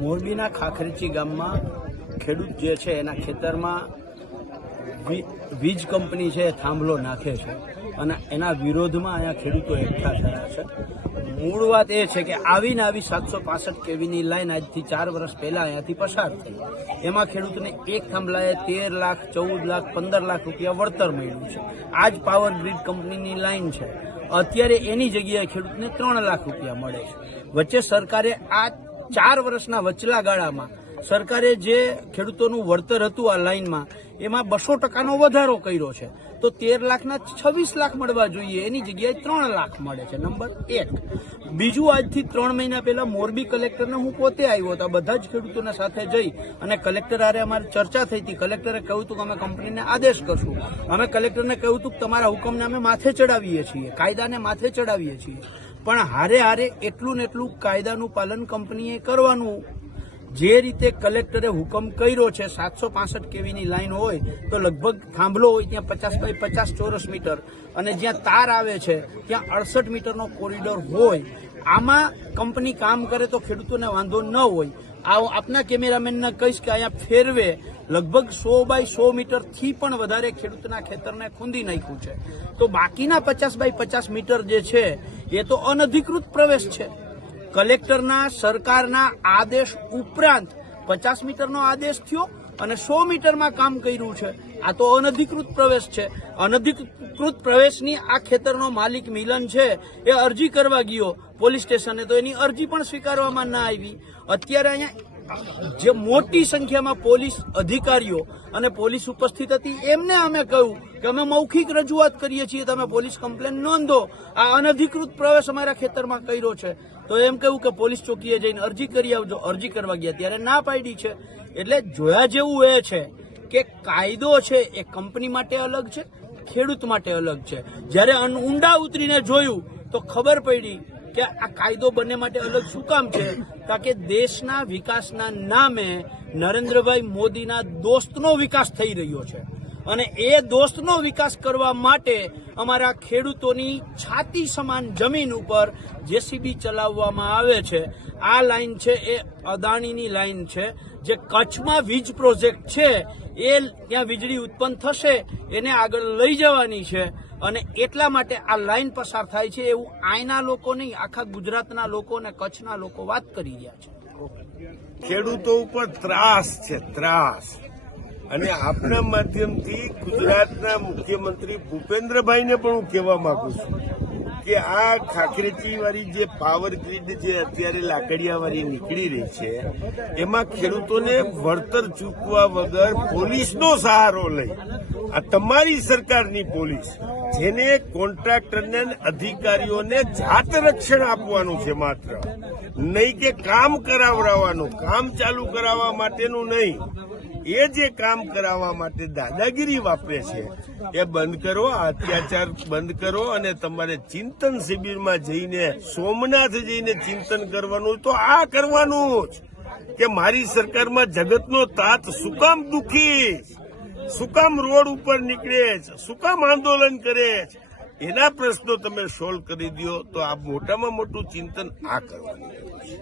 મોરબીના ખાખરેચી ગામમાં ખેડૂત જે છે એના ખેતરમાં વીજ કંપની છે થાંભલો નાખે છે અને એના વિરોધમાં અહીંયા ખેડૂતો એકઠા થયા છે. મૂળ વાત એ છે કે આવીને આવી 765 કેવીની લાઈન આજથી 4 વર્ષ પહેલા અહીંયાથી પસાર થઈ. એમાં ખેડૂતને એક થાંભલાએ 13 લાખ, 14 લાખ, 15 લાખ રૂપિયા વળતર મળ્યું છે. આ જ પાવર ગ્રીડ કંપનીની લાઈન છે. અત્યારે એની જગ્યાએ ખેડૂતને 3 લાખ રૂપિયા મળે છે. વચ્ચે સરકારે આ 4 વર્ષના વચલા ગાળામાં સરકારે જે ખેડૂતોનું વળતર હતું આ લાઈનમાં એમાં 200% વધારો કર્યો છે. તો 13 લાખના 26 લાખ મળવા જોઈએ, એની જગ્યાએ 3 લાખ મળે છે. નંબર 1. બીજું, આજથી 3 મહિના પહેલા મોરબી કલેક્ટરને હું પોતે આવ્યો હતો. બધા જ ખેડૂતોના સાથે જઈ અને કલેક્ટર હારે અમારી ચર્ચા થઈ હતી. કલેક્ટરે કહ્યું હતું કે અમે કંપનીને આદેશ કરશું. અમે કલેક્ટરને કહ્યું હતું કે તમારા હુકમને અમે માથે ચડાવીએ છીએ, કાયદાને માથે ચડાવીએ છીએ, પણ હારે હારે એટલું ને એટલું કાયદાનું પાલન કંપનીએ કરવાનું. જે રીતે કલેક્ટરે હુકમ કર્યો છે, 765 કેવીની લાઈન હોય તો લગભગ થાંભલો હોય ત્યાં 50 બાય 50 ચોરસ મીટર અને જ્યાં તાર આવે છે ત્યાં 68 મીટરનો કોરિડોર હોય. આમાં કંપની કામ કરે તો ખેડૂતોને વાંધો ન હોય. આપના કેમેરામેનને કહીશ કે અહીંયા ફેરવે લગભગ 100 બાય 100 મીટરથી પણ વધારે ખેડૂતના ખેતરને ખૂંદી નાખ્યું છે. તો બાકીના 50 બાય 50 મીટર જે છે એ તો અનધિકૃત પ્રવેશ છે. કલેક્ટરના સરકારના આદેશ ઉપરાંત 50 મીટરનો આદેશ થયો અને 100 મીટરમાં કામ કર્યું છે. આ તો અનધિકૃત પ્રવેશ છે. અનધિકૃત પ્રવેશની આ ખેતરનો માલિક મિલન છે એ અરજી કરવા ગયો પોલીસ સ્ટેશને, તો એની અરજી પણ સ્વીકારવામાં ના આવી. અત્યારે અહીંયા જે મોટી સંખ્યામાં પોલીસ અધિકારીઓ અને પોલીસ ઉપસ્થિત હતી એમને અમે કહ્યું કે અમે મૌખિક રજૂઆત કરીએ છીએ, તમે પોલીસ કમ્પ્લેન નોંધો, આ અનધિકૃત પ્રવેશ અમારા ખેતરમાં કર્યો છે. તો એમ કહ્યું કે પોલીસ ચોકીએ જઈને અરજી કરી આવજો. અરજી કરવા ગયા ત્યારે ના પાડી છે. એટલે જોયા જેવું એ છે કે કાયદો છે એ કંપની માટે અલગ છે, ખેડૂત માટે અલગ છે. જ્યારે ઊંડા ઉતરીને જોયું તો ખબર પડી કે આ કાયદો બંને માટે અલગ શું કામ છે? કારણ કે દેશના વિકાસના નામે નરેન્દ્રભાઈ મોદીના દોસ્તનો વિકાસ થઈ રહ્યો છે અને એ દોસ્તનો વિકાસ કરવા માટે અમારા ખેડૂતોની છાતી સમાન જમીન ઉપર જેસીબી ચલાવવામાં આવે છે. આ લાઈન છે એ અદાણીની લાઈન છે. જે કચ્છમાં વીજ પ્રોજેક્ટ છે એ ત્યાં વીજળી ઉત્પન્ન થશે, એને આગળ લઈ જવાની છે અને એટલા માટે આ લાઈન પસાર થાય છે એવું અહીંના લોકો નહીં, આખા ગુજરાતના લોકો અને કચ્છના લોકો વાત કરી રહ્યા છે. ખેડૂતો ઉપર ત્રાસ છે, ત્રાસ. અને આપના માધ્યમથી ગુજરાતના મુખ્યમંત્રી ભૂપેન્દ્રભાઈને પણ હું કહેવા માંગુ છું કે આ ખાખરેચી વાળી જે પાવર ગ્રીડ જે અત્યારે લાકડિયા વાળી નીકળી રહી છે એમાં ખેડૂતોને વળતર ચૂકવા વગર પોલીસનો સહારો લઈ, આ તમારી સરકારની પોલીસ જેને કોન્ટ્રાક્ટરને અધિકારીઓને જાત રક્ષણ આપવાનું છે માત્ર, નહીં કે કામ કરાવડાવવાનું, કામ ચાલુ કરાવવા માટેનું નહીં. એ જે કામ કરાવવા માટે દાદાગીરી વાપરે છે એ બંધ કરો, આ અત્યાચાર બંધ કરો અને તમારે ચિંતન શિબિરમાં જઈને સોમનાથ જઈને ચિંતન કરવાનું તો આ કરવાનું જ કે મારી સરકારમાં જગતનો તાત શું કામ દુખી, શું કામ રોડ ઉપર નીકળે છે, શું કામ આંદોલન કરે છે, એના પ્રશ્નો તમે સોલ્વ કરી દો તો આ મોટામાં મોટું ચિંતન આ કરવાનું છે.